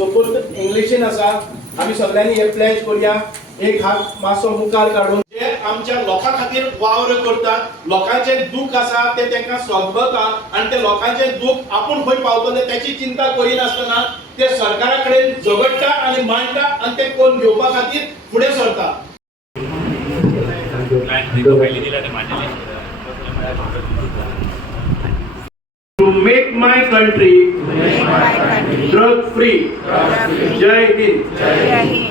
Suppose इंग्लिशीन आसा आमी सगळ्यांनी हे प्लेज करूया एक हात मासो मुखार काढून जे आमच्या लोकां खातीर वावर करतात लोकांचे दुख आसा ते तांकां सोदता आणि ते लोकांचे दुख आपूण खंय पावतले त्याची चिंता करिनासतना ते सरकारा कडेन झगडटा आणि मांडटा आणि ते कोण घेवपा खातीर फुडें सरता. To make my country drug free. Jai Hind.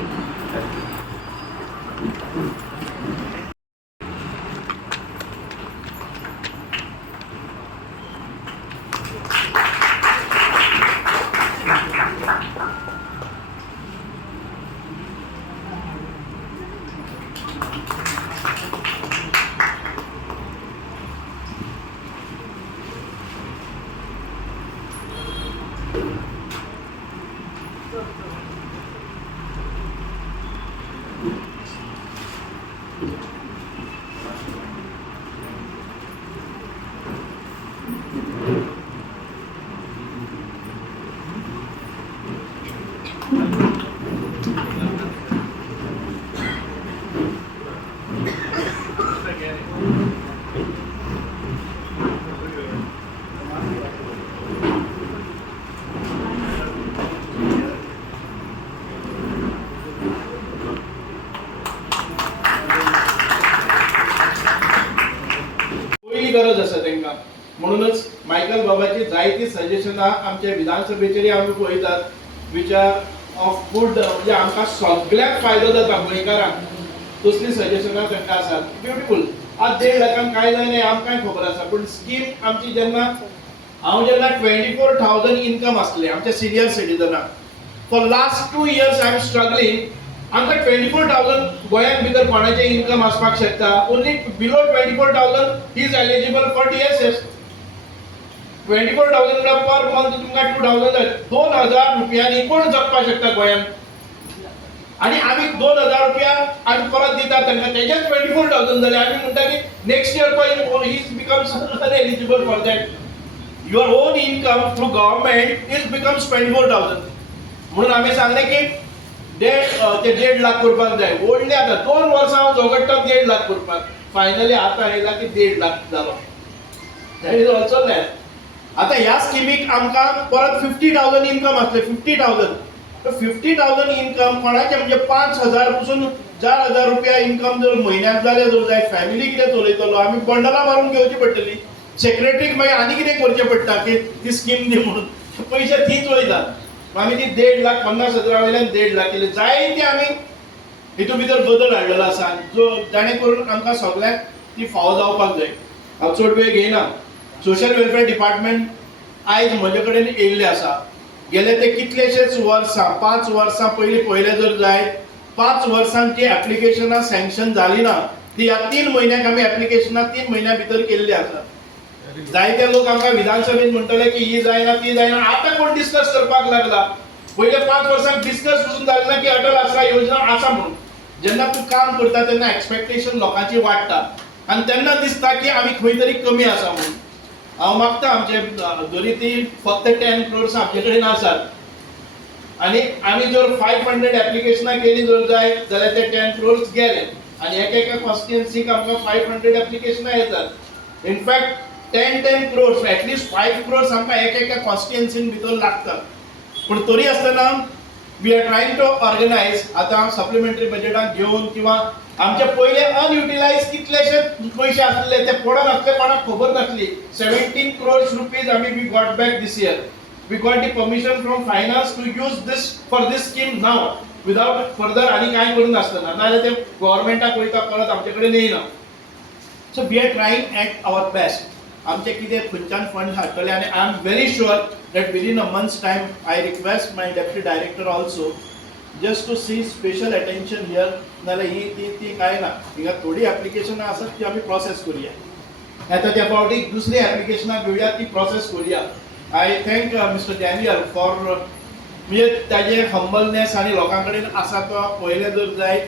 गरज आसा तांकां म्हणूनच मायकल बाबाची जायती सजेशनां आमच्या विधानसभेचेर आमी पळयतात विच आर ऑफ गुड म्हणजे आमकां सगळ्याक फायदो जाता गोंयकारांक तसली सजेशनां तांकां आसात. ब्युटिफूल. आज 1.5 लाखांक काय जायना आमकांय खबर आसा पण स्कीम आमची जेन्ना हांव जेन्ना 24,000 इनकम आसले आमच्या सिनियर सिटीजनाक for last 2 years I am struggling. आमकां 24,000 गोंयांत भितर कोणाचे इनकम आसपाक शकता. Only below 24,000 he is eligible for TSS. 24,000 per month तुमकां 2,000 2,000 रुपयांनी कोण जगपाक शकता गोंयांत आणि आमी 2,000 रुपया आमी परत दितात तांकां तेजेच 24,000 जाले आमी म्हणटा की नेक्स्ट इयर तो ही becomes eligible for that. Your on income through government is becomes 24,000 म्हणून आमी सांगले की ते 1.5 लाख करपाक जाय. व्हडले आता 2 वर्सां हांव झगडटा 1.5 लाख करपाक फायनली आतां आयला की 1.5 लाख जालो. That is also less. आता ह्या स्किमीक आमकां परत 50,000 इनकम आसले 50,000 तर 50,000 इनकम कोणाचे म्हणजे 5,000 पासून 4,000 रुपया इनकम जर म्हयन्याक जाले जर जाय फॅमिली कितें चलयतलो आमी बंडलां मारून घेवची पडटली. सेक्रेटरीक मागीर आनी कितें करचें पडटा की ती स्कीम दी म्हणून पयशे तीच वयतात. आमी ती 1,50,000 वयल्यान 1.5 लाख केले. जायते आमी हितून भितर बदल हाडलेलो आसा जो जाणे करून आमकां सगळ्यांक ती फावो जावपाक जाय. हांव चड वेळ घेयना. सोशल वेलफेअर डिपार्टमेंट आयज म्हजे कडेन येयल्ले आसा. गेले ते कितलेशेच वर्सां 5 वर्सां पयले जर जाय 5 वर्सांची ऍप्लिकेशनां सँक्शन जाली ना ती ह्या 3 म्हयन्याक आमी ऍप्लिकेशनां 3 म्हयन्या भितर केल्ली आसा. जायते लोक आमकां विधानसभेत म्हणटले की ही जायना ती जायना. आता कोण डिस्कस करपाक लागला. पयले 5 वर्सांक डिस्कस पासून जालें ना की अटल आश्रय योजना आसा म्हणून. जेन्ना तूं काम करता तेन्ना एक्सपेक्टेशन लोकांची वाडटा आनी तेन्ना दिसता की आमी खंय तरी कमी आसा म्हणून. हांव मागता आमचे जरी ती फक्त 10 crores आमचे कडेन आसात आनी आमी जर 500 ऍप्लिकेशनां केली जर जाय जाल्यार ते 10 crores गेले आनी एका कॉन्स्टिट्युएन्सीक आमकां 500 ऍप्लिकेशनां येतात. इनफॅक्ट 10 crores एटलीस्ट 5 crores आमकां एका कॉन्स्टिट्युएन्सीन भितर लागतात. पण तरी आसतना we are trying to organise आतां सप्लिमेंटरी बजेटाक घेवन किंवा आमचे पयले अनयुटिलायज कितलेशे पयशे आसले ते पडत आसले कोणाक खबर नासली. 17 crores रुपीज आमी we got back this year. We got the permission from finance to use this for this scheme now without further आनी कांय करून नासतना नाजाल्यार ते गव्हर्नमेंटाक वयता परत आमचे कडेन येयना. So we are trying at our best. आमचे कितें खंयच्यान फंड हाडटले आनी I am very sure that within a month's time I request my deputy director also just to see special attention here. नाल्यार ही ती काय ना हिंगा थोडी ऍप्लिकेशनां आसात ती आमी प्रोसेस करूया. आता त्या फावटी दुसरी ऍप्लिकेशनां घेवया ती प्रोसेस करूया. I thank mister Daniel for म्हणजे ताजे हंबलनेस आनी लोकां कडेन आसा तो पयले जर जाय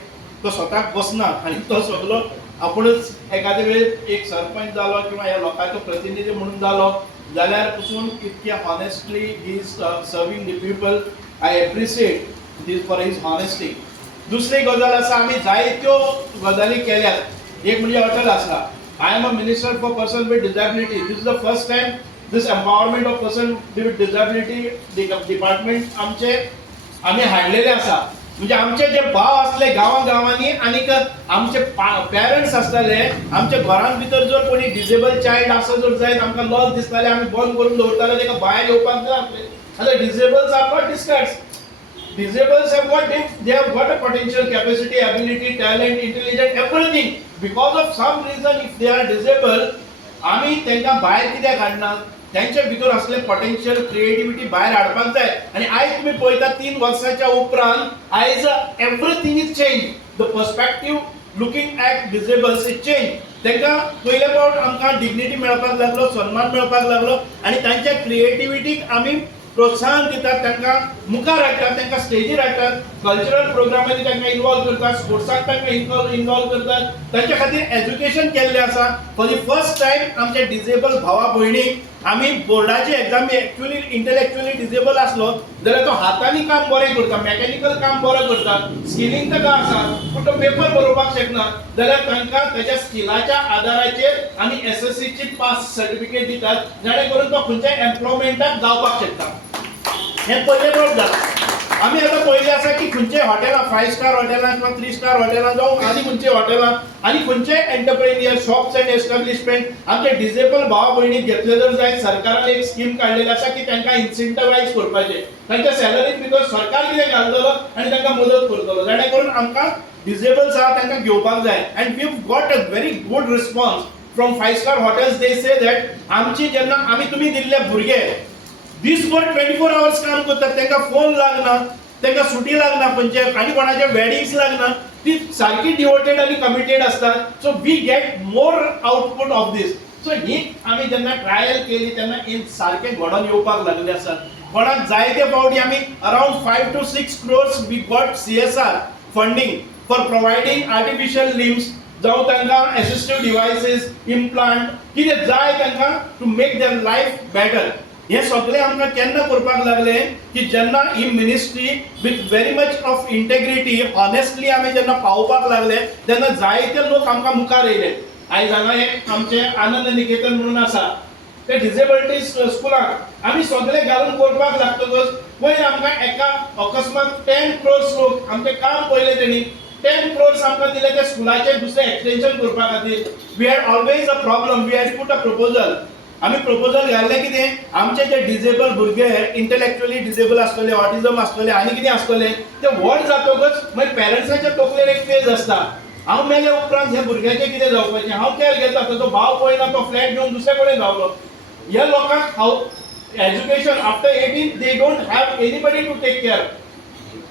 तो स्वताक बसना आनी तो सगळो आपुणूच एखादे वेळेस एक सरपंच जालो किंवा ह्या लोकांचो प्रतिनिधी म्हणून जालो जाल्यार पसून इतके honestly he is serving the people I appreciate this for his honesty. दुसरी गजाल आसा, आमी जायत्यो गजाली केल्यात. एक म्हणजे अटल आसला. I am a minister for person with disability. This is the first time this empowerment of person with disability department आमी हाडलेले आसा. म्हणजे आमचे जे भाव असले गांवांनी आनीक आमचे पेरंट्स आसताले, आमच्या घरान भितर जर कोणी डिसेबल चाइल्ड आसा जर जायत आमकां लॉस दिसताले, आमी बंद करून दवरताले, ताका भायर येवपाक जाय. आतां disables are not discussed. Disables have got a potential capacity, ability, talent, intelligence, everything. Because of some reason, if they are disabled, आम्ही त्यांना बाहेर कित्याक हाडना? त्यांच्या भितर असले पोटेन्शियल क्रिएटिव्हिटी बाहेर हाडपाक जाय. आणि आयज तुम्ही पळयता 3 वर्सांच्या उपरांत आयज everything is change. The perspective looking at disables is change. तांकां पयले फावट आमकां डिग्निटी मेळपाक लागलो, सन्मान मेळपाक लागलो आणि तांच्या क्रिएटिव्हिटीक आमी प्रोत्साहन दितात, तांकां मुखार हाडटात, तांकां स्टेजीर हाडटात, कल्चरल प्रोग्रामांनी तांकां इन्वॉल्व करतात, स्पोर्ट्साक तांकां इन्वॉल्व करतात. तांच्या खातीर एज्युकेशन केल्लें आसा. फॉर द फर्स्ट टायम आमच्या डिसेबल भावा भयणीक आमी बोर्डाची एग्जामी एक्चुअली इंटेलेक्चुअली डिसेबल आसलो जाल्यार तो हातांनी काम बरें करता, मेकॅनिकल काम बरें करता, स्किलिंग ताका आसा, पूण तो पेपर बरोवपाक शकना जाल्यार तांकां ताच्या स्किलाच्या आदाराचेर आमी एसएससीची पास सर्टिफिकेट दितात, जेणे करून तो खंयच्याय एम्प्लॉयमेंटाक जावपाक शकता. हें पयलें फावट जाता. आमी आतां पळयलें आसा की खंयचेय हॉटेलां 5 स्टार हॉटेलां किंवा 3 स्टार हॉटेलां जावं आनी खंयचेय हॉटेलां आनी खंयचेय एंटरप्रेन्युअर शॉप्स एंड एस्टॅब्लिशमेंट आमचे डिसेबल भावा भयणीक घेतले जर जायत, सरकारान एक स्कीम काडलेली आसा की तांकां इन्सेंटिवायज करपाचें. तांच्या सॅलरीन भितर सरकार कितें घालतलो आनी तांकां मदत करतलो, जेणे करून आमकां डिसेबल्स आहा तांकां घेवपाक जाय. And we have got a very good response from 5 star hotels. They say that आमची जेन्ना आमी तुमी दिल्ले भुरगे दिसभर 24 आवर्स काम करतात, तांकां फोन लागना, तांकां सुटी लागना, खंयचे आनी कोणाचे वेडिंग्स लागना, ती सारकी डिवोटेड आनी कमिटेड असतात. So we get more output of this. So ही आमी जेन्ना ट्रायल केली तेन्ना इन सारके घडोवन येवपाक लागले आसात. कोणाक जायते फावटी आमी around 5 to 6 crores we got CSR funding for providing artificial limbs, जावं तांकां असिस्टिव्ह डिवायसीस, इम्प्लांट, कितें जाय तांकां to make their life better. हे सगळे आमकां केन्ना करपाक लागले की जेन्ना ही ministry with very much of integrity honestly आमी जेन्ना पावोवपाक लागले तेन्ना जायते लोक आमकां मुखार येयले. आयज हांगा एक आमचे आनंद निकेतन म्हणून आसा, ते डिसेबिलिटी स्कुलाक आमी सगळे घालून करपाक लागतकच पयर आमकां एका अकस्मात 10 crores लोक आमचें काम पयलें तेणी 10 crores आमकां दिले त्या स्कुलाचें दुसरें एक्सटेंशन करपा खातीर. We had always a problem. We had put a proposal. आमी प्रपोजल घाल्लें कितें, आमचे जे डिसेबल भुरगे इंटेलेक्चुअली डिसेबल आसतले, ऑटिझम आसतले आनी कितें आसतले, ते व्हड जातकच मागीर पेरंट्साच्या तकलेर एक फेज आसता, हांव मेले उपरांत ह्या भुरग्याचें कितें जावपाचें, हांव कॅर घेता, ताचो भाव पळयना तो फ्लॅट घेवन दुसरे कडेन रावलो. ह्या लोकांक हांव education after 18 they don't have anybody to take care.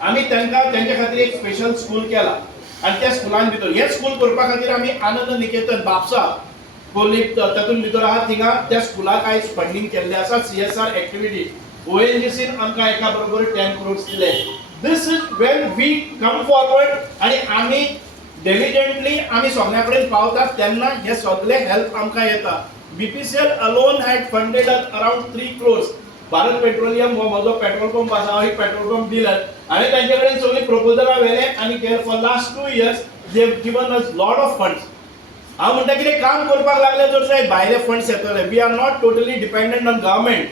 आमी तांकां तेंच्या खातीर एक स्पेशल स्कूल केला आनी त्या स्कुलान भितर हें स्कूल करपा खातीर आमी आनंद निकेतन बापसा कोलीप तातूंत भितर आहा थिंगा त्या स्कुलाक आयज फंडिंग केल्लें आसा. CSR एक्टिविटी ONGCन आमकां एका बरोबर 10 crores दिले. This is when we come forward आनी आमी डेलिजंटली आमी सगळ्या कडेन पावतात तेन्ना हे सगळे हेल्प आमकां येता. BPCL alone had funded around 3 crores. Bharat petroleum हो म्हजो पेट्रोल पंप आसा, हांव एक पेट्रोल पंप डीलर. हांवें तांचे कडेन सगळीं प्रपोजलां व्हेले आनी for last 2 years they have given us lot of funds. हांव म्हणटा कितें काम करपाक लागले जर जाय भायले फंड्स येतले. We are not totally dependent on government.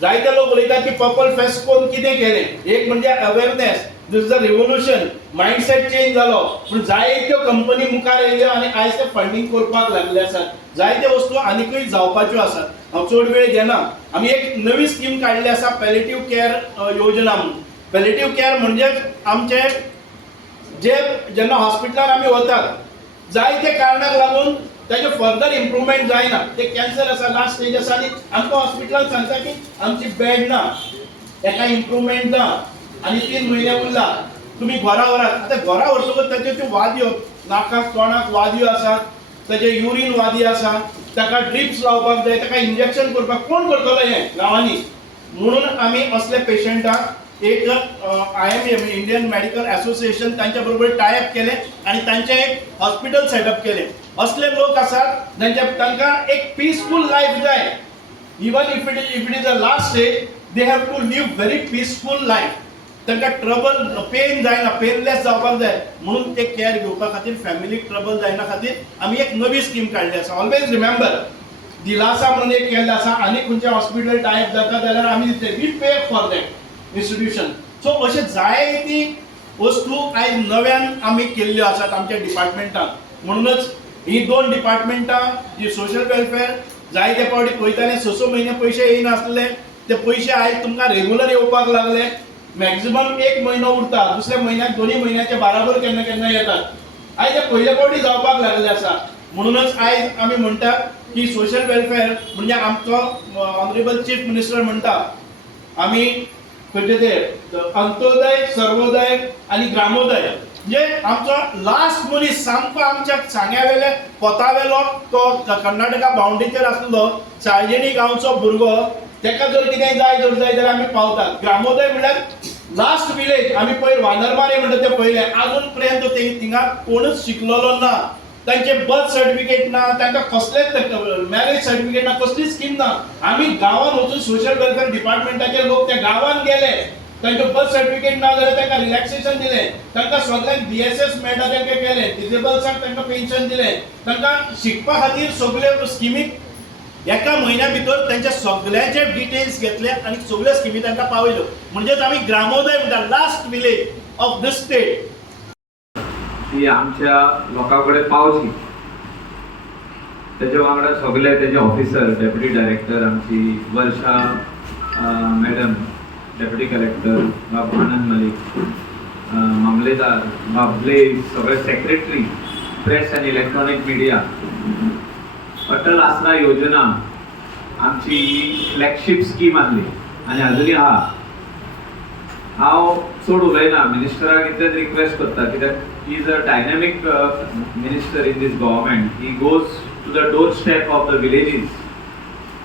जायते लोक उलयतात की पर्पल फेस्ट कोण कितें केलें, एक म्हणजे awareness, this is a revolution, mindset change जालो, पूण जायत्यो कंपनी मुखार येयल्यो आनी आयज ते फंडिंग करपाक लागले आसात. जायत्यो वस्तू आनीकूय जावपाच्यो आसात. हांव चड वेळ घेना. आमी एक नवी स्कीम काडली आसा पॅलेटिव्ह केअर योजना म्हणून. पॅलेटिव्ह केअर म्हणजे आमचे जे जेन्ना हॉस्पिटलान आमी वतात जायते कारणाक लागून ताजे फर्दर इम्प्रुवमेंट जायना, ते कॅन्सर आसा, लास्ट स्टेज आसा आनी आमकां हॉस्पिटलान सांगता की आमची बेड ना, ताका इम्प्रुवमेंट ना आनी 3 म्हयने उरला, तुमी घरा व्हरात. आतां घरा व्हरतकच ताच्यो त्यो वादयो, नाकाक तोंडाक वादयो आसात, ताचे युरीन वादी आसा, ताका ड्रिप्स लावपाक जाय, ताका इंजेक्शन करपाक कोण करतलो हें गांवांनी. म्हणून आमी असले पेशंटाक एक IMA इंडियन मेडिकल असोसिएशन तांच्या बरोबर टायअप केले आणि तांचे एक हॉस्पिटल सेटअप केले. असले लोक आसात तांकां एक पीसफुल लायफ जाय. Even if it is a last stage they have to live very peaceful life. तांकां ट्रबल पेन जायना, पेनलेस जावपाक जाय म्हणून ते केअर घेवपा खातीर फॅमिलीक ट्रबल जायना खातीर आमी एक नवी स्कीम काडली आसा. ऑलवेज रिमेंबर, दिलासा म्हणून एक केल्लें आसा. आनी खंयचे हॉस्पिटल टायप जाता जाल्यार आमी दितले, we pay for that institution. So अशे जायती वस्तू आयज नव्यान आमी केल्ल्यो आसात आमच्या डिपार्टमेंटान. म्हणूनच ही 2 डिपार्टमेंटां जी सोशल वेलफेअर जायते फावटी पळयताले 6 म्हयने पयशे येयनासले, ते पयशे आयज तुमकां रेगुलर येवपाक लागले. मॅक्झिमम 1 म्हयनो उरता, दुसऱ्या म्हयन्याक 2 म्हयन्याचे बाराबर केन्ना केन्ना येतात. आयज ते पयले फावटी जावपाक लागले आसा. म्हणूनच आयज आमी म्हणटात की सोशल वेलफेअर म्हणजे आमचो ऑनरेबल चीफ मिनिस्टर म्हणटा आमी खंयचे ते अंत्योदय, सर्वोदय आनी ग्रामोदय, म्हणजे आमचो लास्ट मनीस सामको आमच्या सांग्यावेले पोतावेलो तो कर्नाटका बाउंड्रीचेर आसलो साळजिणी गांवचो भुरगो, तेका जर कितें जाय जाल्यार आमी पावतात. ग्रामोदय म्हणल्यार लास्ट विलेज. आमी पयर वानरमारी म्हणटा ते पयले, आजून पर्यंत थिंगा कोणूच शिकलेलो ना. तांचे बर्थ सर्टिफिकेट ना, तांकां कसलेच मॅरेज सर्टिफिकेट ना, कसली स्कीम ना. आमी गांवांत वचून सोशल वेलफेअर डिपार्टमेंटाचे लोक त्या गांवांत गेले, तांचे बर्थ सर्टिफिकेट ना जाल्यार तांकां रिलॅक्सेशन दिलें, तांकां सगळ्यांक DSS मेळटा तांकां केलें, डिसेबल्सांक तांकां पेन्शन दिलें, तांकां शिकपा खातीर सगळे स्किमीक एका म्हयन्या भितर तांचे सगळ्यांचे डिटेल्स घेतले आनी सगळ्यो स्किमी तांकां पावयल्यो. म्हणजेच आमी ग्रामोदय म्हणटा last village of this state. ती आमच्या लोकांकडे पावची, त्याच्या वांगडा सगळे त्याचे ऑफिसर, डेप्युटी डायरेक्टर आमची वर्षा मॅडम, डेप्युटी कलेक्टर बाब आनंद मलिक, मामलेदार बाबले, सगळे सेक्रेटरी, प्रेस आनी इलेक्ट्रॉनिक मिडिया. अटल आसरा योजना आमची फ्लॅगशीप स्कीम आसली आनी अजुनूय आहा. हांव चड उलयना, मिनिस्टराक इतलेंच रिक्वेस्ट करता, कित्याक he is a dynamic minister in this government. He goes to the doorstep of the villages.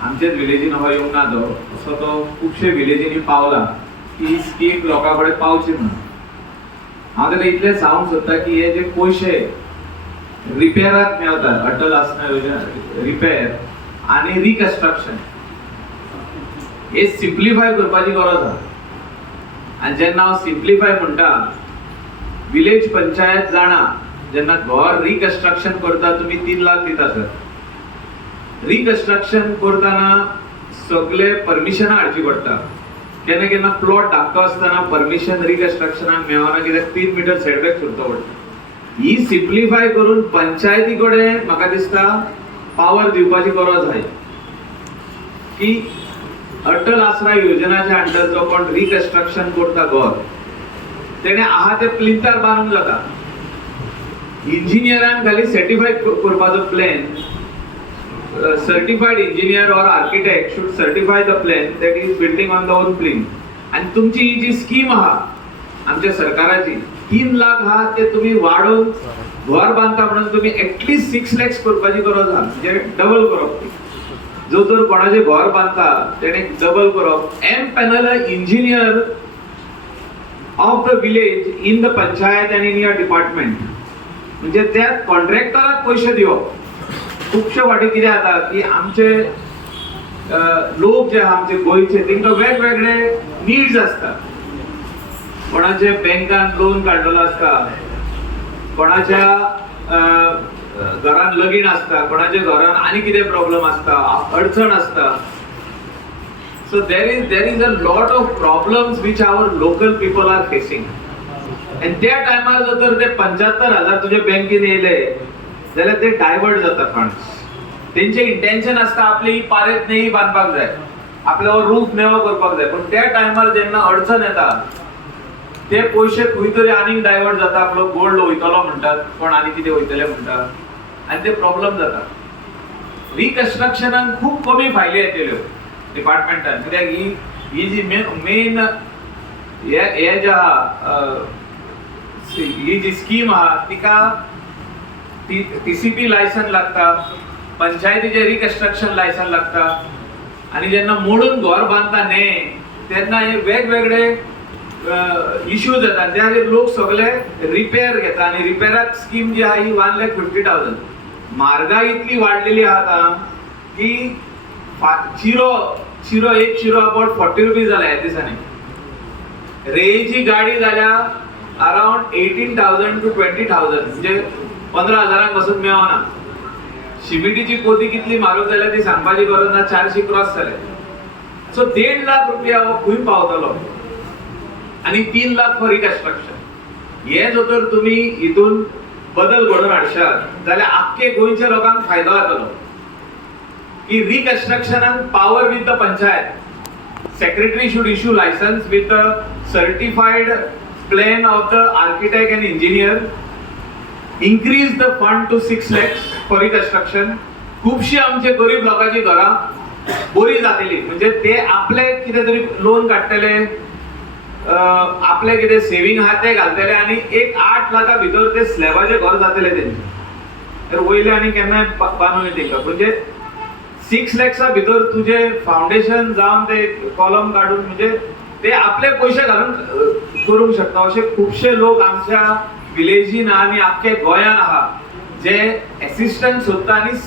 आमचेच विलेजीन हो येवंक ना तो, असो तो खुबशे विलेजींनी पावला की ही स्कीम लोकां कडेन पावची म्हणून. हांव ताका इतलें सांगूंक सोदता की हे जे पयशे रिपेराक मेळतात, अटल आसरा योजना रिपेर आनी रिकन्स्ट्रक्शन, हे सिम्प्लिफाय करपाची गरज आसा. आनी जेन्ना हांव सिम्प्लिफाय म्हणटा, विलेज पंचायत जाणा जेन्ना घर रिकन्स्ट्रक्शन करता तुमी 3 लाख दिता सर. रिकन्स्ट्रक्शन करतना सगळे परमिशनां हाडची पडटा. केन्ना केन्ना प्लॉट धाकटो आसतना परमिशन रिकन्स्ट्रक्शनाक मेळना, कित्याक 3 मीटर सेटबॅक सोडचो पडटा. ही सिम्प्लिफाय करून पंचायती कडेन म्हाका दिसता पावर दिवपाची गरज आसा की अटल आसरा योजनाच्या अंडर जो कोण रिकन्स्ट्रक्शन करता घर, तेणे आहा ते प्लिंथार बांदूंक जाता. इंजिनियरान खाली सर्टिफाय करपाचो plan, certified engineer or architect should certify the plan that is building on the on plinth. आनी तुमची ही जी स्कीम आहा आमच्या सरकाराची 3 लाख आहा ते तुम्ही वाडोवन घर बांदता म्हणून तुम्ही एटलीस्ट 6 lakhs करपाची गरज आहा, म्हणजे डबल करप. जो जर कोणाचे घर बांदता तेणे डबल करप. Empanel engineer of the village in the panchayat and in your department. म्हणजे त्या कॉन्ट्रॅक्टराक पैसे दिवप. खूपशे वाटी कितें जाता की आमचे लोक जे आमचे गोंयचे तांकां वेगवेगळे नीड्स आसता. कोणाचे बँकान लोन काडलेलो आसता, कोणाच्या घरान लगीण आसता, कोणाच्या घरान आनी कितें प्रॉब्लेम आसता, अडचण आसता. So there is a lot of problems which our local people are facing. And त्या टायमार जर ते 75,000 तुझे बँकेन येयले जाल्यार ते डायवर्ट जाता फंड्स. तेंचे इंटेन्शन आसता आपली ही पारेत न्हंय बांदपाक जाय, आपल्यावर रूफ नेवो करपाक जाय, पण त्या टायमार जेन्ना अडचण येता ते पयशे खंय तरी आनीक डायवर्ट जाता. आपलो गोल्ड वयतलो म्हणटात, कोण आनी कितें वयतले म्हणटात आनी ते प्रॉब्लेम जाता. रिकन्स्ट्रक्शनाक खूब कमी फायली येतल्यो डिपार्टमेंटान, कित्याक ही जी मेन हे जे आहा ही जी स्कीम आहा तिका TCP लायसन लागता, पंचायतीचे रिकन्स्ट्रक्शन लायसन लागता. आनी जेन्ना मोडून घर बांदता न्ही तेन्ना हे वेगवेगळे इश्यूज येता. त्या खातीर लोक सगळे रिपेर घेता आनी रिपेराक स्कीम जी आहा ही 1,50,000. म्हारगाय इतली वाडलेली आहा की चिरो एक चिरो अबाउट 40 रुपीज जाला ह्या दिसांनी. रेची गाडी जाल्यार अराउंड 18,000 to 20,000 म्हणजे 15,000 पासून मेळना. शिमिटीची पोती कितली म्हारग जाल्यार ती सांगपाची गरज ना, 400 क्रॉस जाले. सो 1.5 लाख रुपया हो खंय पावतलो आनी 3 लाख फॉर रिकन्स्ट्रक्शन. हे जर तर तुम्ही हितून बदल घडोवन हाडशात जाल्यार आख्खे गोंयच्या लोकांक फायदो जातलो की रिकन्स्ट्रक्शनाक power with the panchayat. Secretary should issue license with a certified plan of the architect and engineer. Increase the fund to 6 lakhs for reconstruction. खूपशी आमचे गरीब लोकांची घरां बरी जातली म्हणजे ते आपले कितें तरी लोन काडटले, आपले कितें सेविंग आहा ते घालतले आनी एक 8 लाखा भितर ते स्लॅबाचे घर जातले तेंचे. तर वयले आनी केन्नाय बांदूं येता तेंकां म्हणजे 6 लॅक्सा भितर तुझे फाउंडेशन जावन ते कॉलम काढून म्हणजे ते आपले पयशे घालून करूंक शकता. असे खूपशे लोक आमच्या विलेजीन आनी आख्खे गोंयान आहा जे असिस्टंट सोदता आनी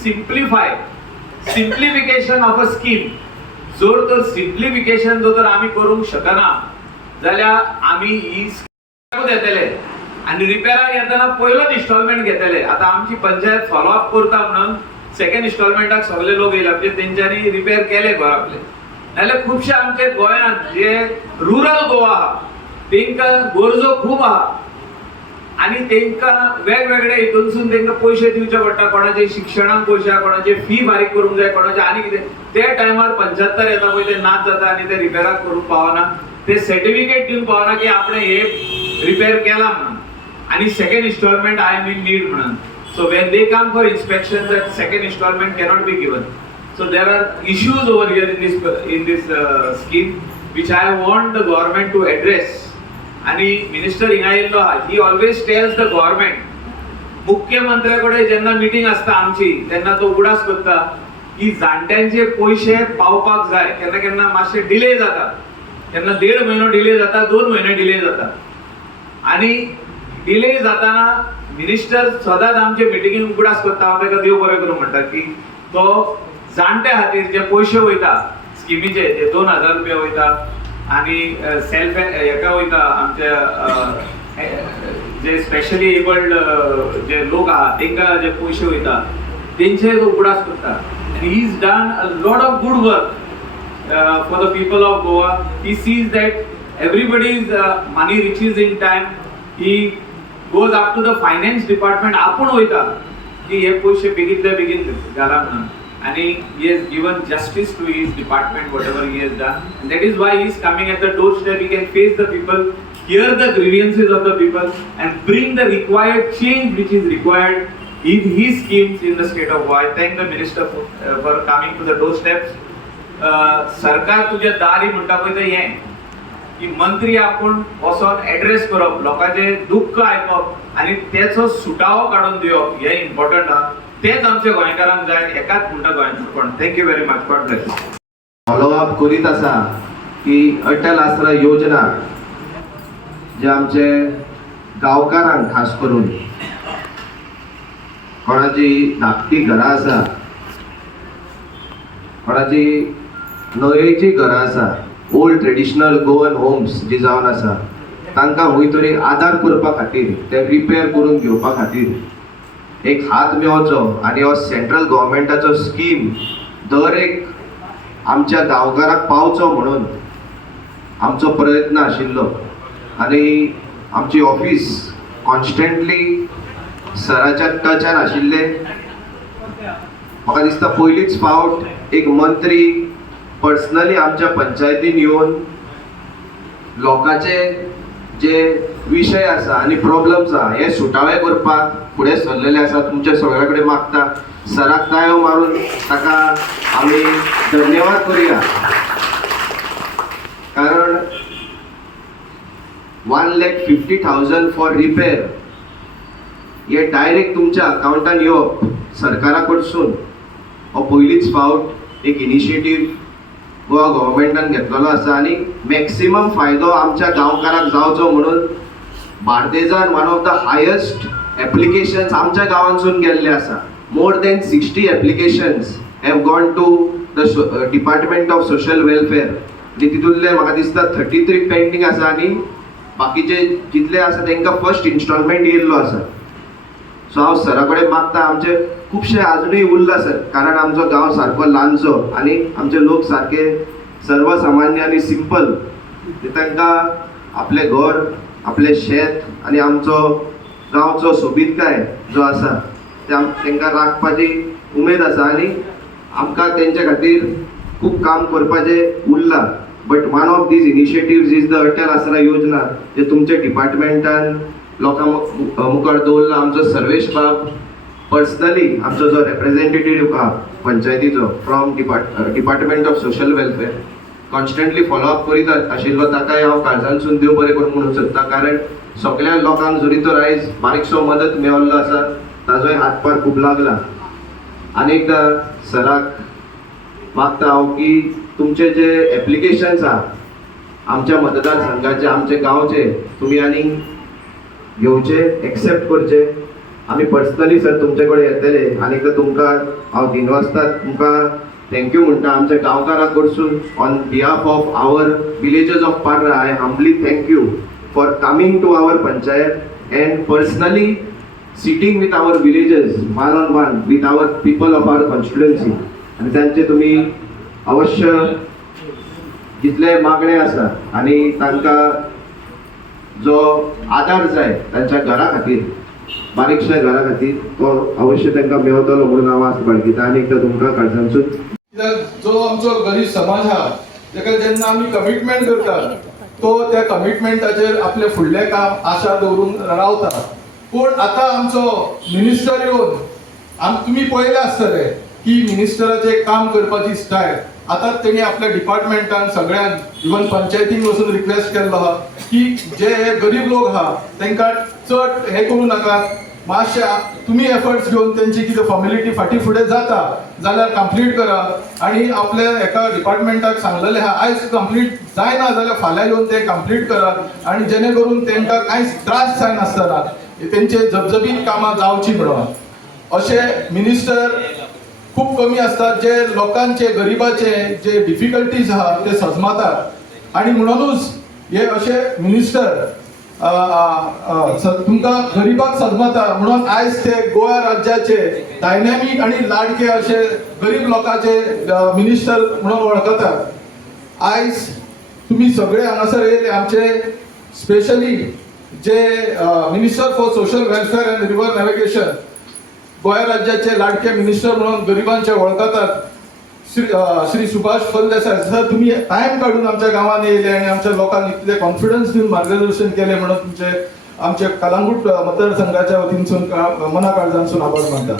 सिम्प्लिफिकेशन ऑफ अ स्कीम. जर तर सिम्प्लिफिकेशन जर तर आमी करूंक शकना जाल्यार आमी ही स्कीम येतले आनी रिपेराक येतना पयलोच इन्स्टॉलमेंट घेतले. आता आमची पंचायत फॉलोअप करता म्हणून सेकंड इन्स्टॉलमेंटाक सगळे लोक येयले म्हणजे तेंच्यांनी रिपेर केले घर आपले. नाल्यार खुबशे आमचे गोंयांत जे रुरल गोवा आहा तेंकां गरजो खूब आहा आनी तेंकां वेगवेगळे हितूनसून तेंकां पयशे दिवचे पडटा. कोणाचे शिक्षणाक पयशे, कोणाचे फी फारीक करूंक जाय, कोणाचे आनी कितें. ते टायमार 75 येता पळय ते नाच जाता आनी ते रिपेराक करूंक पावना. ते सर्टिफिकेट दिवन पावना की आपणें हे रिपेर केला म्हणून आनी second instalment I am in need म्हणून. So when they come for inspection, that second installment cannot be given. So there are issues over here in this scheme which I want the government to address. आणि minister हिंगा येयल्लो आहा, he always tells the government. मुख्यमंत्र्याकडे जेन्ना meeting आसता आमची तेन्ना तो उगडास करता की जाणट्यांचे पयशे पावपाक जाय. केन्ना केन्ना मातशे डिले जाता, केन्ना 1.5 म्हयनो डिले जाता, 2 म्हयने डिले जाता. आनी डिले जाताना मिनिस्टर सदांच आमचे मिटिंगेक उगडास करता. हांव ताका देव बरें करूं म्हणटा की तो जाणट्या खातीर जे पयशे वयता स्किमीचे ते 2,000 रुपया वयता आनी सेल्फ हेका वयता आमच्या जे स्पेशली एबल्ड जे लोक आहा तेंकां जे पयशे वयता तेंचे उगडास करता. He is done a lot of good work for the people of Goa. He sees that everybody's money reaches in time. He goes up to the finance department. आपण वयता की हे पयशे बेगीतले बेगीन घाला म्हणून आनी he has given justice to his department whatever he has done. And that is why he is coming at the doorstep. He can face the people, hear the grievances of the people and bring the required change which is required in his schemes in the state of Goa. I thank the minister for coming to the doorsteps. सरकार तुझे दारी म्हणटा पळय ते हे की मंत्री आपण वचोन एड्रेस करप, लोकांचे दुःख आयकप आणि त्याचो सुटावो काढून दिवप हे इम्पॉर्टंट आहा. तेच आमच्या गोंयकारांक जाय. एकाच म्हणटा गोंयचो. Thank you very much. God bless. Follow up करीत आसा की अटल आसरा योजना जे आमचे गांवकारांक खास करून कोणाची धाकटी घरां आसा, कोणाची न्हंयेची घरां आसा, ओल्ड ट्रेडिशनल गोवन होम्स जी जावन आसा तांकां खंय तरी आदार करपा खातीर, ते रिपेर करून घेवपा खातीर एक हात मेळचो आनी हो सेंट्रल गव्हर्मेंटाचो स्कीम दर एक आमच्या गांवकाराक पावचो म्हणून आमचो प्रयत्न आशिल्लो. आनी आमची ऑफिस कॉन्स्टंटली सराच्या टचान आशिल्ले. म्हाका दिसता पयलींच फावट एक मंत्री पर्सनली आमच्या पंचायतीन येवन लोकांचे जे विशय आसा आनी प्रॉब्लम्स आहा हे सुटावे करपाक फुडें सरलेले आसा. तुमच्या सगळ्या कडेन मागता सराक तायो मारून ताका आमी धन्यवाद करुया. कारण 1,50,000 फॉर रिपेर हे डायरेक्ट तुमच्या अकाउंटान येवप सरकारा कडसून हो पयलींच फावट एक इनिशिएटीव गोवा गव्हर्मेंटान घेतलेलो आसा. आनी मॅक्सिमम फायदो आमच्या गांवकाराक जावचो म्हणून बार्देजान one of the highest applications आमच्या गांवांसून गेल्ले आसा. More than 60 applications have gone to the department of social welfare आनी तितूंतले म्हाका दिसता 33 पेंडींग आसा आनी बाकीचे जितले आसा तांकां फर्स्ट इन्स्टॉलमेंट येयल्लो आसा. सो हांव सरा कडेन मागता आमचे खुबशे अजुनूय उरला सर, कारण आमचो गांव सारको ल्हानसो आनी आमचे लोक सारके सर्वसामान्य आनी सिंपल. तांकां आपलें घर, आपलें शेत आनी आमचो गांवचो सोबीतकाय जो आसा तांकां राखपाची उमेद आसा आनी आमकां तेंचे खातीर खूब काम करपाचें उरलां. But one of these initiatives is the Atal आसरा योजना, जे तुमच्या डिपार्टमेंटान लोकां मुखार दवरला. आमचो सर्वेश बाब पर्सनली, आमचो जो रिप्रेझेंटेटिव्ह आहा पंचायतीचो from department of social welfare, constantly follow up करीत आशिल्लो. ताकाय हांव काळजांतसून देव बरें करूं म्हणून सोदता, कारण सगळ्या लोकांक जरी तो आयज बारीकसो मदत मेळिल्लो आसा ताजोय हातभार खूब लागला. आनीकदा सराक मागता हांव की तुमचे जे एप्लिकेशन्स आहा आमच्या मतदारसंघाचे, आमचे गांवचे, तुमी आनी घेवचे, एक्सेप्ट करचे. आमी पर्सनली सर तुमचे कडेन येतले. आनीक तुमकां हांव दिनवासता तुमकां थँक्यू म्हणटा आमच्या गांवकारां कडसून. On behalf of our villages of Parra I humbly thank you for coming to our panchayat and personally sitting with our villages one on one with our people of our constituency. आनी तांचे तुमी अवश्य जितले मागणे आसा आनी तांकां जो आदार जाय तांच्या घरा खातीर, बारीकशा घरा खातीर, तो अवश्य तांकां मेळटलो म्हणून हांव आस बाळगिता. आनी एकदां तुमकां काळजांतसून जो आमचो गरीब समाज आहा ताका जेन्ना आमी कमिटमेंट करता तो त्या कमिटमेंटाचेर आपले फुडलें काम आशा दवरून रावता. पूण आतां आमचो मिनिस्टर येवन तुमी पळयलें आसतलें की मिनिस्टराचें काम करपाची स्टायल. आतां तेणी आपल्या डिपार्टमेंटान सगळ्यांक इवन पंचायतीक वचून रिक्वेस्ट केल्लो आहा की जे गरीब लोक आहा तांकां चड हें करूं नाका, मातशे तुमी एफर्ट्स घेवन तेंची कितें फॉर्मेलिटी फाटीं फुडें जाता जाल्यार कंप्लीट करा. आनी आपल्या एका डिपार्टमेंटाक सांगलेलें आहा आयज कंप्लीट जायना जाल्यार फाल्यां येवन तें कंप्लीट करा, आनी जेणे करून तांकां कांयच त्रास जायनासतना तेंचे जबजबीत कामां जावची म्हणून. अशें मिनिस्टर खूब कमी असतात जे लोकांचे, गरिबाचे जे डिफिकल्टीज आहा ते सजमातात. आनी म्हणूनच हे अशे मिनिस्टर तुमकां गरिबाक सजमता म्हणून आयज ते गोवा राज्याचे डायनॅमीक आनी लाडके अशे गरीब लोकांचे मिनिस्टर म्हणून वळखतात. आयज तुमी सगळे हांगासर येयले आमचे स्पेशली जे minister for social welfare and river navigation, Goa राज्याचे लाडके मिनिस्टर म्हणून गरिबांचे वळखतात श्री सुभाष फळदेसाय सर. तुम्ही टायम काढून आमच्या गावात येयले आणि आमच्या लोकांना इतले कॉन्फिडन्स दिवन मार्गदर्शन केले म्हणून तुमचे आमचे कलंगूट मतदारसंघाच्या वतीनसून मना काळजांसून आभार मानता.